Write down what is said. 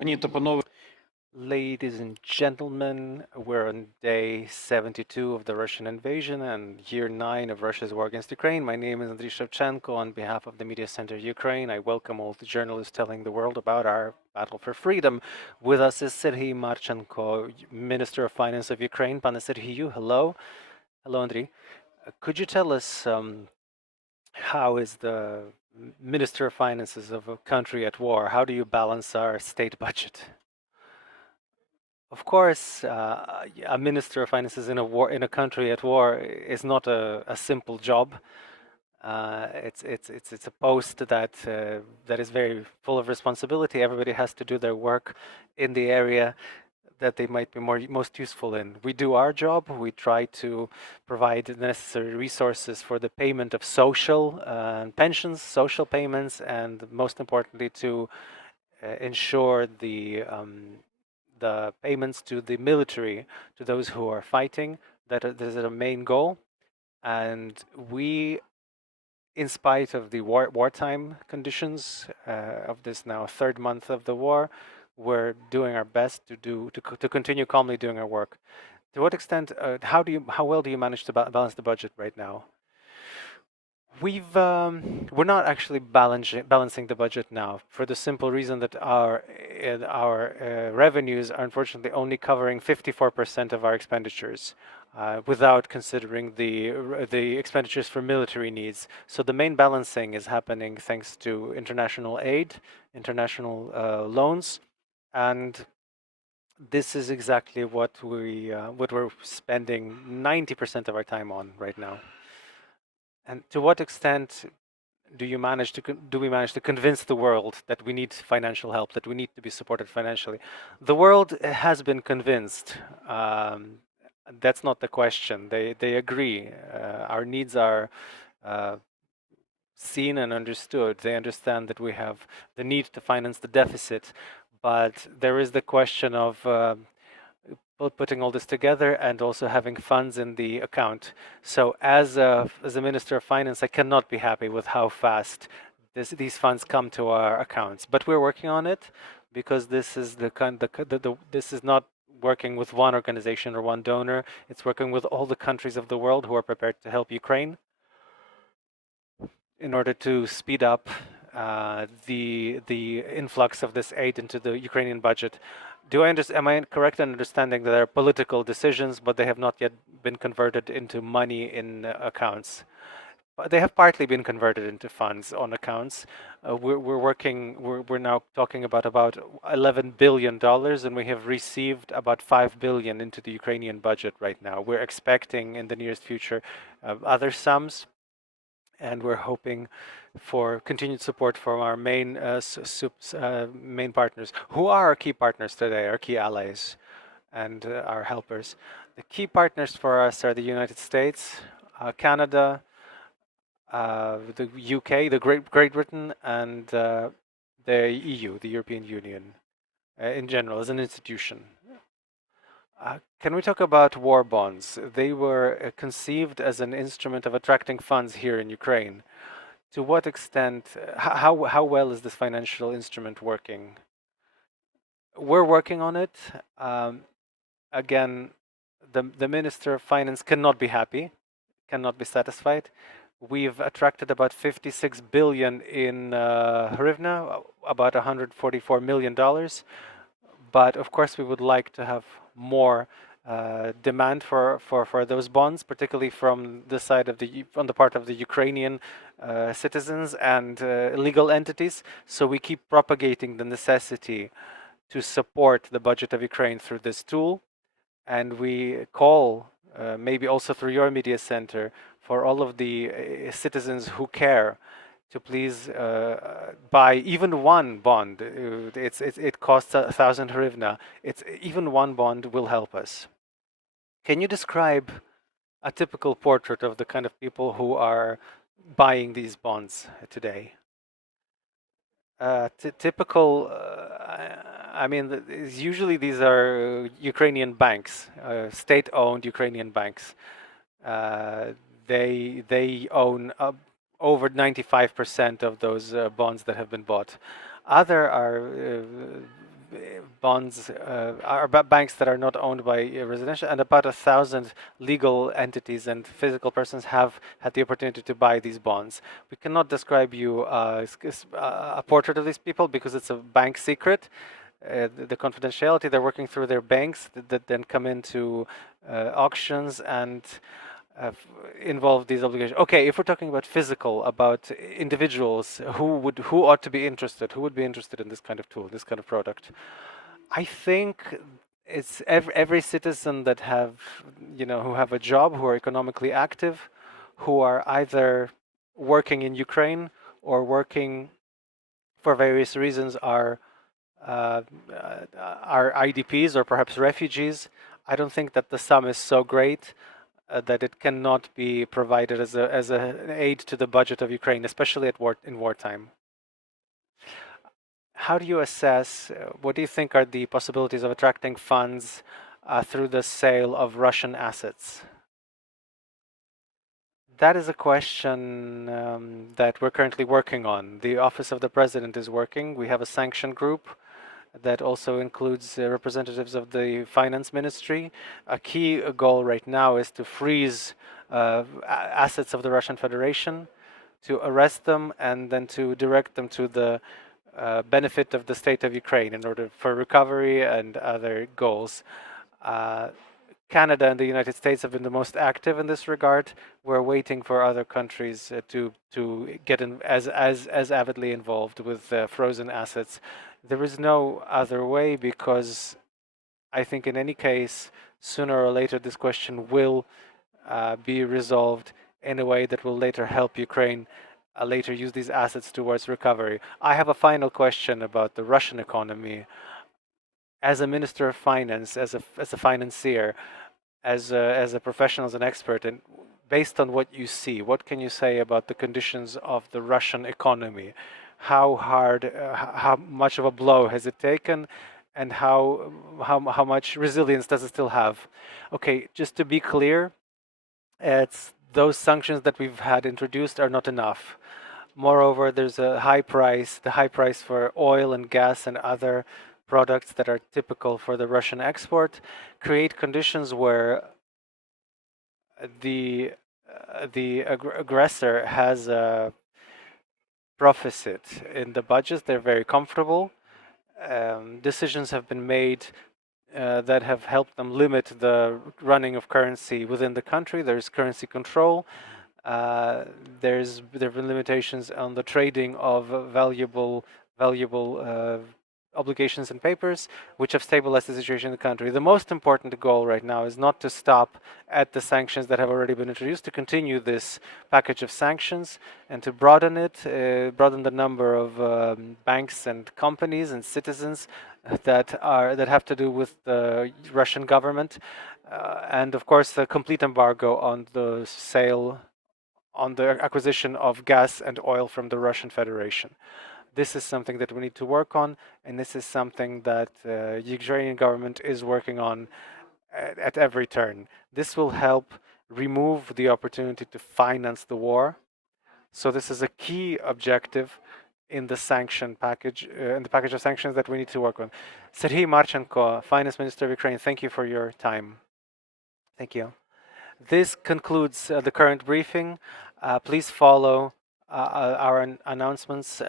Пані та панове, Ladies and gentlemen, we're on day 72 of the Russian invasion and year 9 of Russia's war against Ukraine. My name is Andriy Shevchenko. On behalf of the Mediacentru Ukraine, I welcome all the journalists telling the world about our battle for freedom. With us is Sergii Marchenko, Minister of Finance of Ukraine. Pane Sergiu, hello. Hello, Andriy. Could you tell us how is the Minister of Finances of a country at war? How do you balance our state budget? Of course, a minister of finances in a war in a country at war is not a simple job. It's a post that is very full of responsibility. Everybody has to do their work in the area that they might be most useful in. We do our job. We try to provide the necessary resources for the payment of social pensions, social payments, and most importantly to ensure the payments to the military, to those who are fighting. That is our main goal. And we, in spite of the wartime conditions of this now third month of the war, we're doing our best to continue calmly doing our work. To what extent, how well do you manage to balance the budget right now? We're not actually balancing the budget now for the simple reason that our revenues are unfortunately only covering 54% of our expenditures, without considering the expenditures for military needs. So the main balancing is happening thanks to international aid, international loans, and this is exactly what we're spending 90% of our time on right now. And to what extent do we manage to convince the world that we need financial help, that we need to be supported financially? The world has been convinced. That's not the question. They agree. Our needs are seen and understood. They understand that we have the need to finance the deficit, but there is the question of putting all this together and also having funds in the account. So as a Minister of Finance, I cannot be happy with how fast these funds come to our accounts. But we're working on it because this is this is not working with one organization or one donor. It's working with all the countries of the world who are prepared to help Ukraine in order to speed up the influx of this aid into the Ukrainian budget. Am I correct in understanding that there are political decisions, but they have not yet been converted into money in accounts? They have partly been converted into funds on accounts. We're now talking about $11 billion, and we have received about $5 billion into the Ukrainian budget right now. We're expecting in the nearest future other sums, and we're hoping for continued support from our main main partners, who are our key partners today, our key allies, and our helpers. The key partners for us are the United States, Canada, the UK, the Great Britain, and the EU, the European Union, in general, as an institution. Can we talk about war bonds? They were conceived as an instrument of attracting funds here in Ukraine. To what extent, how well is this financial instrument working? We're working on it. Again, the Minister of Finance cannot be happy, cannot be satisfied. We've attracted about 56 billion in hryvnia, about $144 million. But of course, we would like to have more demand for those bonds, particularly from the side of on the part of the Ukrainian citizens and legal entities. So we keep propagating the necessity to support the budget of Ukraine through this tool, and we call, maybe also through your media center, for all of the citizens who care to please buy even one bond. It costs 1,000 hryvnia. Even one bond will help us. Can you describe a typical portrait of the kind of people who are buying these bonds today? Typical, I mean, usually these are Ukrainian banks, state-owned Ukrainian banks. They own over 95% of those bonds that have been bought. Other are bonds are banks that are not owned by residential, and about 1,000 legal entities and physical persons have had the opportunity to buy these bonds. We cannot describe you a portrait of these people because it's a bank secret. The confidentiality, they're working through their banks that then come into auctions and involve these obligations. Okay, if we're talking about physical, about individuals, who ought to be interested, who would be interested in this kind of tool, this kind of product? I think it's every citizen that have, who have a job, who are economically active, who are either working in Ukraine or working for various reasons are IDPs or perhaps refugees. I don't think that the sum is so great that it cannot be provided as an aid to the budget of Ukraine, especially in wartime. How do you assess? What do you think are the possibilities of attracting funds through the sale of Russian assets? That is a question that we're currently working on. The Office of the President is working. We have a sanction group that also includes representatives of the finance ministry. A key goal right now is to freeze assets of the Russian Federation, to arrest them, and then to direct them to the benefit of the state of Ukraine in order for recovery and other goals. Canada and the United States have been the most active in this regard. We're waiting for other countries to get as avidly involved with frozen assets. There is no other way because I think in any case, sooner or later, this question will be resolved in a way that will later help Ukraine later use these assets towards recovery. I have a final question about the Russian economy. As a minister of finance, as a financier, as a professional, as an expert, and based on what you see, what can you say about the conditions of the Russian economy? How hard, how much of a blow has it taken, and how much resilience does it still have? Okay, just to be clear, it's those sanctions that we've had introduced are not enough. Moreover, there's a high price, the high price for oil and gas and other products that are typical for the Russian export, create conditions where the aggressor has a profit in the budget. They're very comfortable. Decisions have been made that have helped them limit the running of currency within the country. There's currency control. There have been limitations on the trading of valuable obligations and papers, which have stabilized the situation in the country. The most important goal right now is not to stop at the sanctions that have already been introduced, to continue this package of sanctions and to broaden it, broaden the number of banks and companies and citizens that have to do with the Russian government, and of course the complete embargo on the sale, on the acquisition of gas and oil from the Russian Federation. This is something that we need to work on, and this is something that the Ukrainian government is working on at every turn. This will help remove the opportunity to finance the war. So this is a key objective in the sanction package, in the package of sanctions that we need to work on. Sergii Marchenko, Finance Minister of Ukraine, thank you for your time. Thank you. This concludes the current briefing. Please follow our announcements.